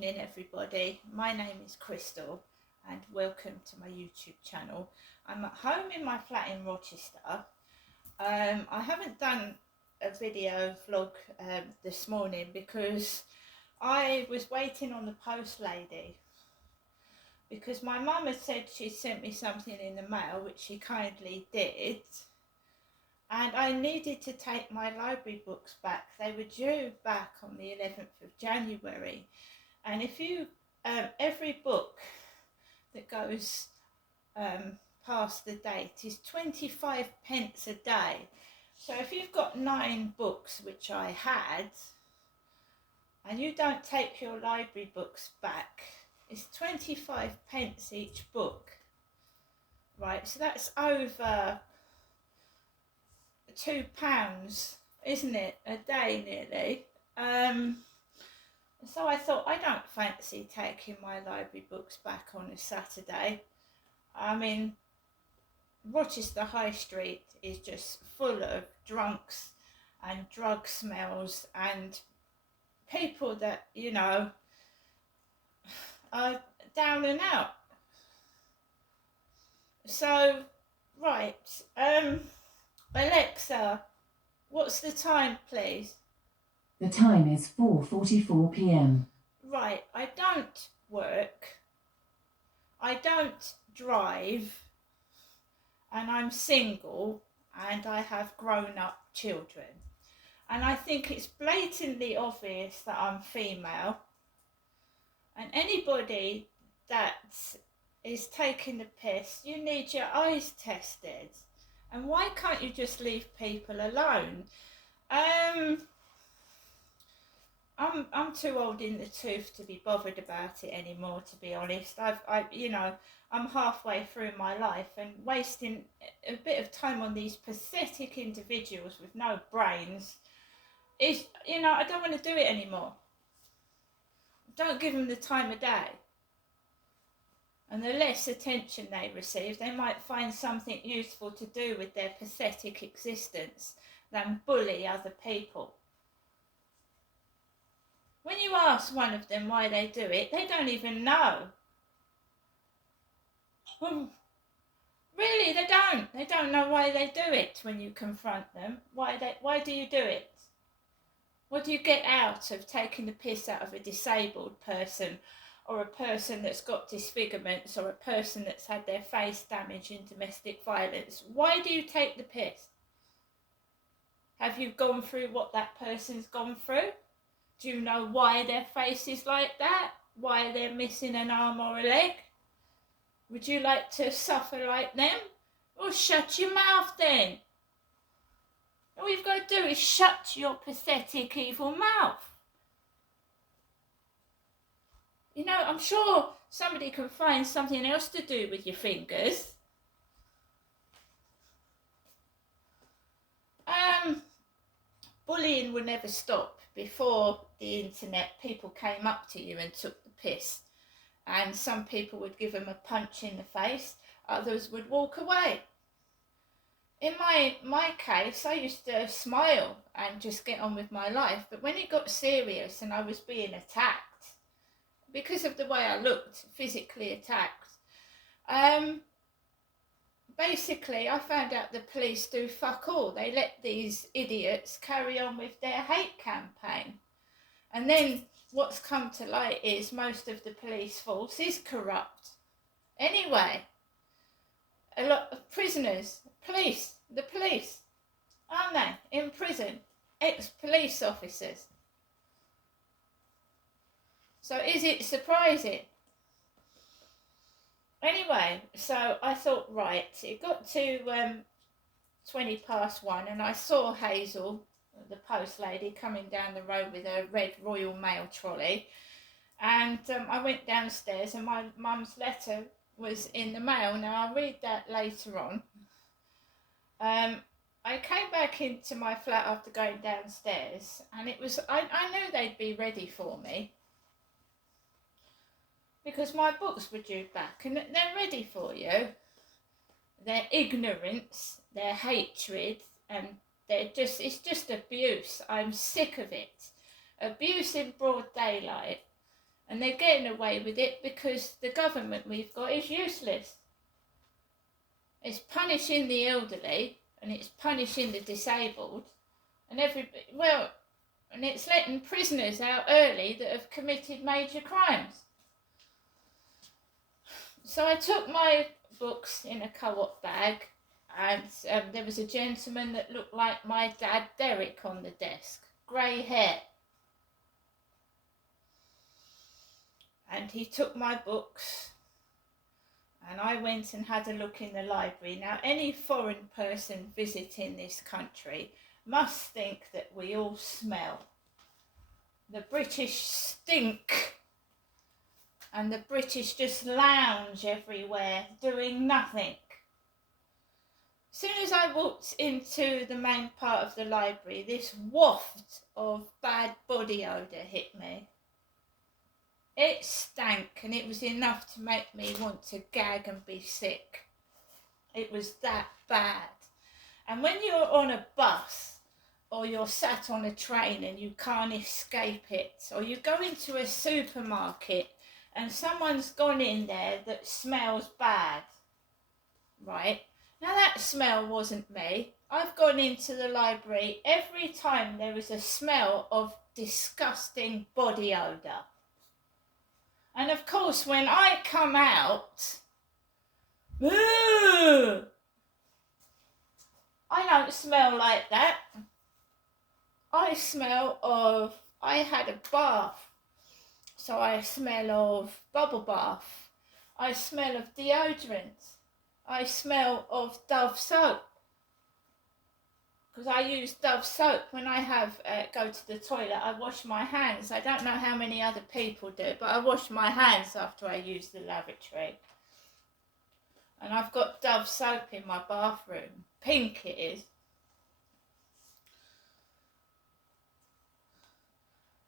evening everybody, my name is Crystal and welcome to my YouTube channel. I'm at home in my flat in Rochester. I haven't done a video vlog this morning because I was waiting on the post lady, because my mum had said she sent me something in the mail, which she kindly did, and I needed to take my library books back. They were due back on the 11th of January. And if you, every book that goes past the date is 25 pence a day. So if you've got 9 books, which I had, and you don't take your library books back, it's 25 pence each book. Right, so that's over £2, isn't it, a day nearly. So I thought, I don't fancy taking my library books back on a Saturday. I mean, Rochester High Street is just full of drunks and drug smells and people that, you know, are down and out. So, right, Alexa, what's the time, please? The time is 4:44 p.m. Right, I don't work, I don't drive, and I'm single, and I have grown-up children. And I think it's blatantly obvious that I'm female. And anybody that is taking the piss, you need your eyes tested. And why can't you just leave people alone? I'm too old in the tooth to be bothered about it anymore, to be honest. I'm halfway through my life, and wasting a bit of time on these pathetic individuals with no brains is, I don't want to do it anymore. Don't give them the time of day. And the less attention they receive, they might find something useful to do with their pathetic existence than bully other people. When you ask one of them why they do it, they don't even know. Really, they don't. They don't know why they do it when you confront them. Why do you do it? What do you get out of taking the piss out of a disabled person, or a person that's got disfigurements, or a person that's had their face damaged in domestic violence? Why do you take the piss? Have you gone through what that person's gone through? Do you know why their face is like that? Why they're missing an arm or a leg? Would you like to suffer like them? Well, shut your mouth then. All you've got to do is shut your pathetic, evil mouth. I'm sure somebody can find something else to do with your fingers. Bullying will never stop. Before the internet, people came up to you and took the piss. And some people would give them a punch in the face, others would walk away. In my case, I used to smile and just get on with my life. But when it got serious and I was being attacked, because of the way I looked, physically attacked, basically I found out the police do fuck all. They let these idiots carry on with their hate campaign. And then what's come to light is most of the police force is corrupt. Anyway, a lot of prisoners, the police, aren't they, in prison, ex-police officers. So is it surprising? Anyway, so I thought, right, it got to 1:20 and I saw Hazel, the post lady, coming down the road with a red Royal Mail trolley, and I went downstairs and my mum's letter was in the mail. Now I'll read that later on. I came back into my flat after going downstairs, and I knew they'd be ready for me, because my books were due back, and they're ready for you. Their ignorance, their hatred, and it's just abuse. I'm sick of it. Abuse in broad daylight. And they're getting away with it because the government we've got is useless. It's punishing the elderly and it's punishing the disabled and and it's letting prisoners out early that have committed major crimes. So I took my books in a co-op bag, and there was a gentleman that looked like my dad Derek on the desk, grey hair. And he took my books and I went and had a look in the library. Now, any foreign person visiting this country must think that we all smell. The British stink, and the British just lounge everywhere doing nothing. As soon as I walked into the main part of the library, this waft of bad body odour hit me. It stank, and it was enough to make me want to gag and be sick. It was that bad. And when you're on a bus or you're sat on a train and you can't escape it, or you go into a supermarket and someone's gone in there that smells bad, right? Now that smell wasn't me. I've gone into the library every time there was a smell of disgusting body odour. And of course, when I come out, I don't smell like that. I had a bath, so I smell of bubble bath. I smell of deodorant. I smell of Dove soap. Because I use Dove soap when I go to the toilet. I wash my hands. I don't know how many other people do, but I wash my hands after I use the lavatory. And I've got Dove soap in my bathroom. Pink it is.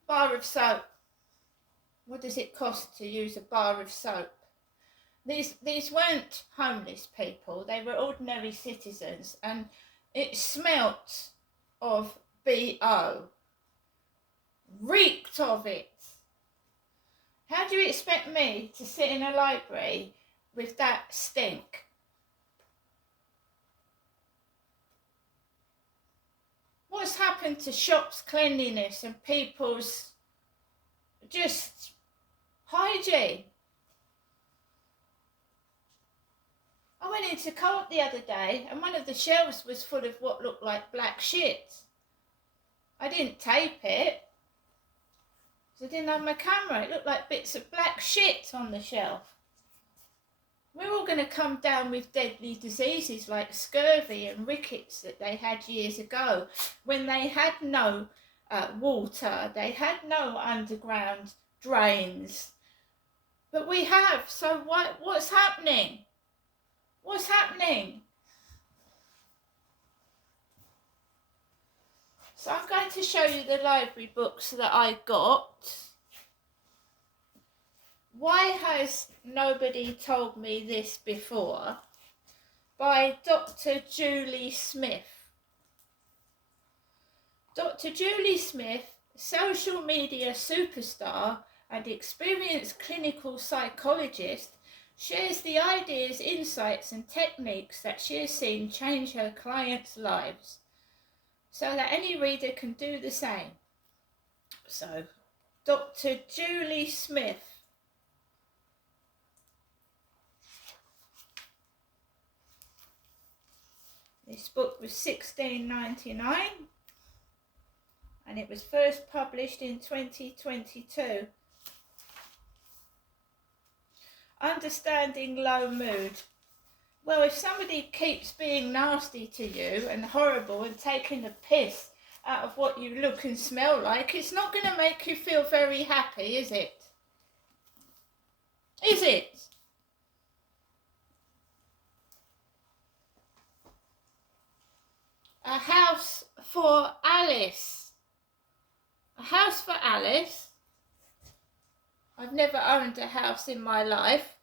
Bar of soap. What does it cost to use a bar of soap? These weren't homeless people. They were ordinary citizens, and it smelt of BO. Reeked of it. How do you expect me to sit in a library with that stink? What's happened to shops' cleanliness and people's just hygiene? I went into Co-op the other day and one of the shelves was full of what looked like black shit. I didn't tape it because I didn't have my camera. It looked like bits of black shit on the shelf. We're all going to come down with deadly diseases like scurvy and rickets that they had years ago when they had no water, they had no underground drains. But we have, so what's happening? What's happening? So I'm going to show you the library books that I got. Why Has Nobody Told Me This Before? By Dr. Julie Smith. Dr. Julie Smith, social media superstar and experienced clinical psychologist, shares the ideas, insights and techniques that she has seen change her clients' lives so that any reader can do the same. So, Dr. Julie Smith. This book was $16.99 and it was first published in 2022. Understanding low mood. Well, if somebody keeps being nasty to you and horrible and taking the piss out of what you look and smell like, it's not going to make you feel very happy, is it? Is it? A House for Alice. A House for Alice. I've never owned a house in my life.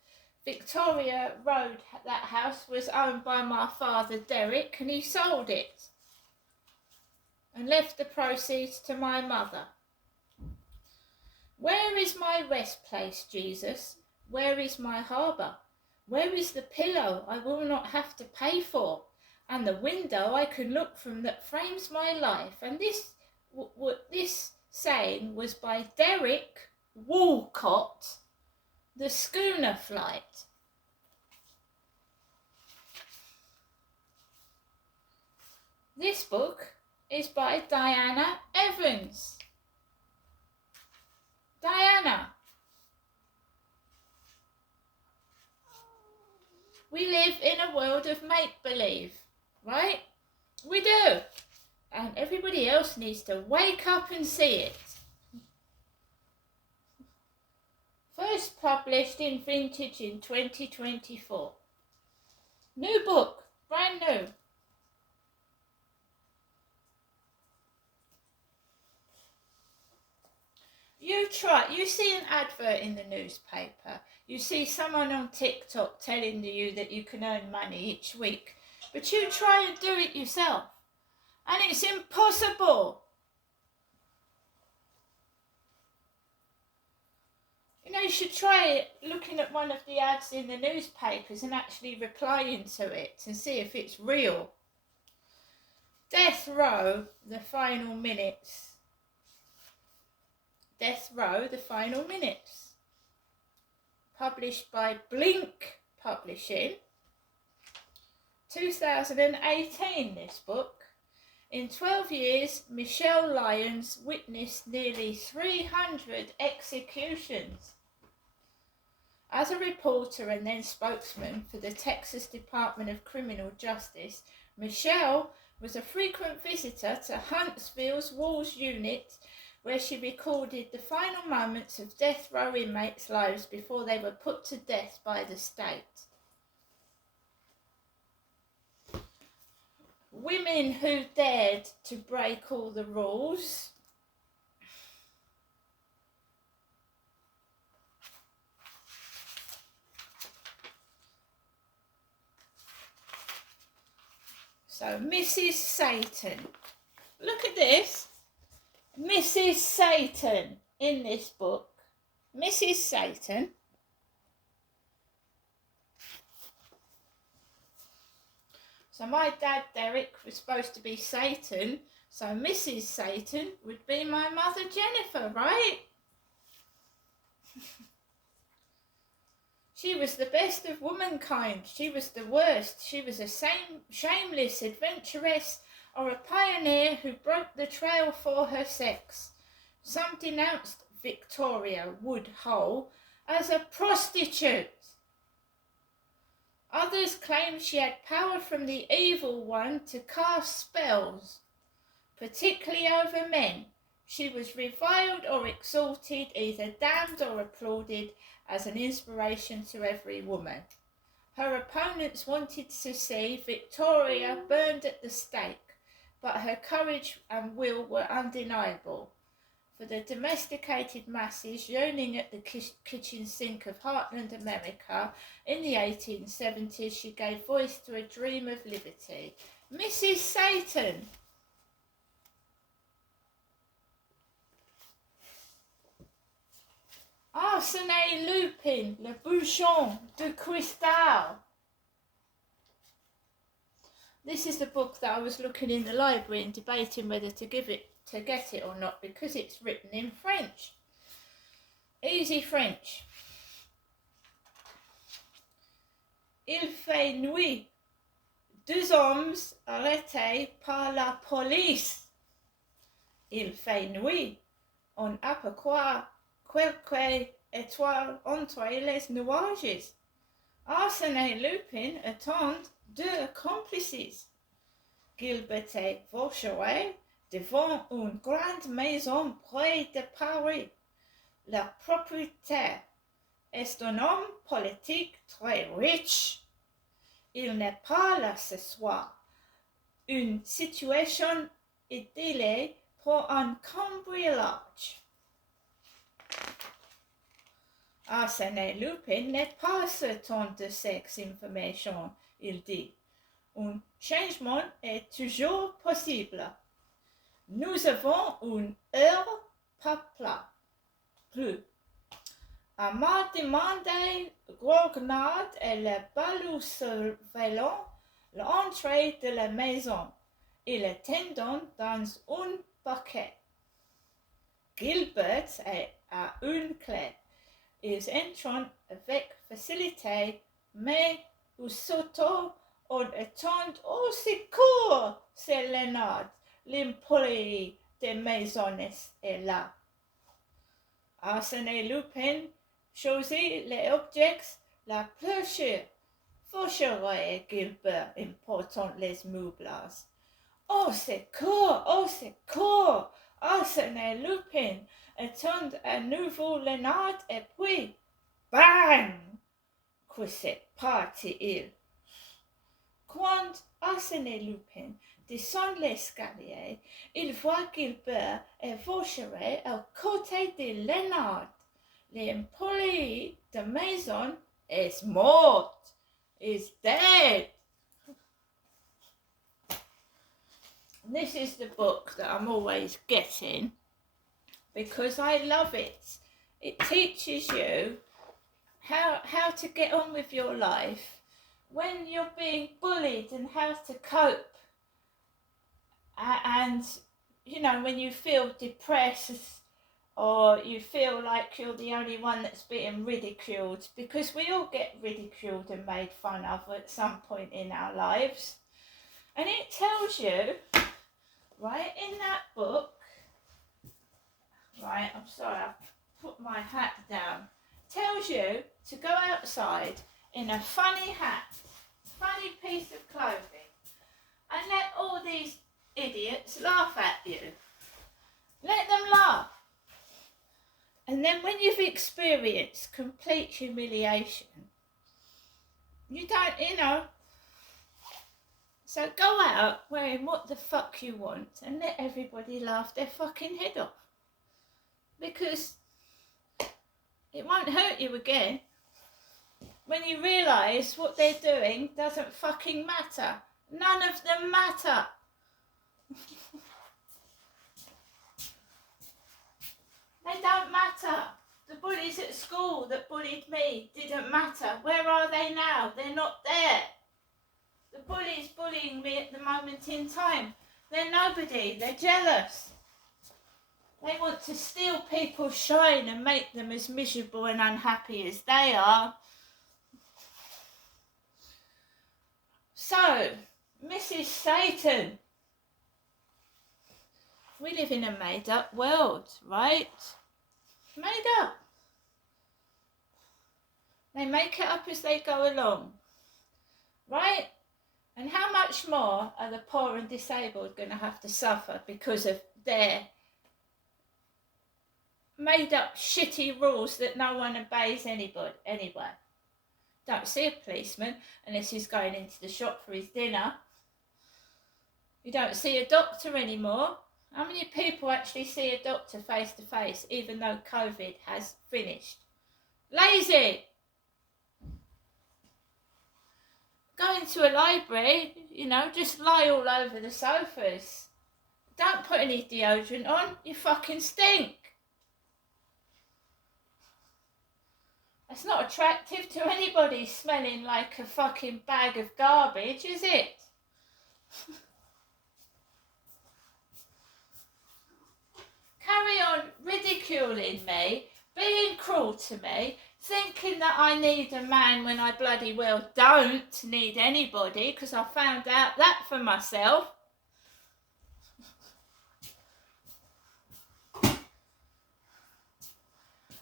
Victoria Road, that house was owned by my father Derek, and he sold it and left the proceeds to my mother. Where is my rest place, Jesus? Where is my harbour? Where is the pillow I will not have to pay for, and the window I can look from that frames my life? And this saying was by Derek Walcott, The Schooner Flight. This book is by Diana Evans. Diana. We live in a world of make-believe, right? We do. And everybody else needs to wake up and see it. First published in Vintage in 2024. New book, brand new. You see an advert in the newspaper, you see someone on TikTok telling you that you can earn money each week, but you try and do it yourself, and it's impossible. You know, you should try it looking at one of the ads in the newspapers and actually replying to it and see if it's real. Death Row, The Final Minutes. Death Row, The Final Minutes. Published by Blink Publishing. 2018, this book. In 12 years, Michelle Lyons witnessed nearly 300 executions. As a reporter and then spokesman for the Texas Department of Criminal Justice, Michelle was a frequent visitor to Huntsville's Walls Unit, where she recorded the final moments of death row inmates' lives before they were put to death by the state. Women who dared to break all the rules. So, Mrs. Satan. Look at this. Mrs. Satan in this book. Mrs. Satan. So my dad, Derek, was supposed to be Satan. So Mrs. Satan would be my mother, Jennifer, right? She was the best of womankind. She was the worst. She was a shameless adventuress, or a pioneer who broke the trail for her sex. Some denounced Victoria Woodhull as a prostitute. Others claimed she had power from the evil one to cast spells, particularly over men. She was reviled or exalted, either damned or applauded, as an inspiration to every woman. Her opponents wanted to see Victoria burned at the stake, but her courage and will were undeniable. For the domesticated masses yearning at the kitchen sink of Heartland America in the 1870s, she gave voice to a dream of liberty. Mrs. Satan. Arsène Lupin, Le Bouchon de Cristal. This is the book that I was looking in the library and debating whether to get it or not, because it's written in French. Easy French. Il fait nuit. Deux hommes arrêtés par la police. Il fait nuit. On aperçoit quelques étoiles entre les nuages. Arsène Lupin attend deux complices. Gilbert et Vaucheray devant une grande maison près de Paris. Le propriétaire est un homme politique très riche. Il n'est pas là ce soir. Une situation idyllique pour un cambriolage. Arsène Lupin n'est pas certain de ces informations, il dit. Un changement est toujours possible. Nous avons une heure pas plat. plus. À ma demande, Grognard et le balou surveillant l'entrée de la maison et le tendant dans un paquet. Gilbert a une clé. Ils entrent avec facilité, mais aussitôt on attend au secours. C'est Léonard, l'employé de maison est là. Arsène Lupin choisit les objets la plus chers. Faucheray Gilbert important les meubles. Au secours, au secours! Arsène Lupin attend à nouveau Léonard et puis bang! Que c'est parti. Quand Arsène Lupin descend l'escalier, il voit Gilbert et Faucheray à côté de Léonard. L'employé de maison is mort, is dead. This is the book that I'm always getting because I love it. It teaches you how to get on with your life when you're being bullied and how to cope. And, you know, when you feel depressed or you feel like you're the only one that's being ridiculed, because we all get ridiculed and made fun of at some point in our lives. And it tells you, right, in that book, right, I'm sorry, I put my hat down, tells you to go outside in a funny hat, funny piece of clothing, and let all these idiots laugh at you. Let them laugh. And then when you've experienced complete humiliation, you don't, you know, so go out wearing what the fuck you want and let everybody laugh their fucking head off. Because it won't hurt you again when you realise what they're doing doesn't fucking matter. None of them matter. They don't matter. The bullies at school that bullied me didn't matter. Where are they now? They're not there. The bullies bullying me at the moment in time, they're nobody. They're jealous. They want to steal people's shine and make them as miserable and unhappy as they are. So, Mrs. Satan, we live in a made-up world, right? Made up. They make it up as they go along, right? And how much more are the poor and disabled going to have to suffer because of their made up shitty rules that no one obeys anybody anyway? Don't see a policeman unless he's going into the shop for his dinner. You don't see a doctor anymore. How many people actually see a doctor face to face even though COVID has finished? Lazy! Go into a library, you know, just lie all over the sofas. Don't put any deodorant on, you fucking stink. It's not attractive to anybody smelling like a fucking bag of garbage, is it? Carry on ridiculing me, being cruel to me, thinking that I need a man when I bloody well don't need anybody, because I found out that for myself.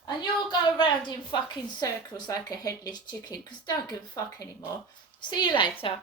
And you'll go around in fucking circles like a headless chicken, because don't give a fuck anymore. See you later.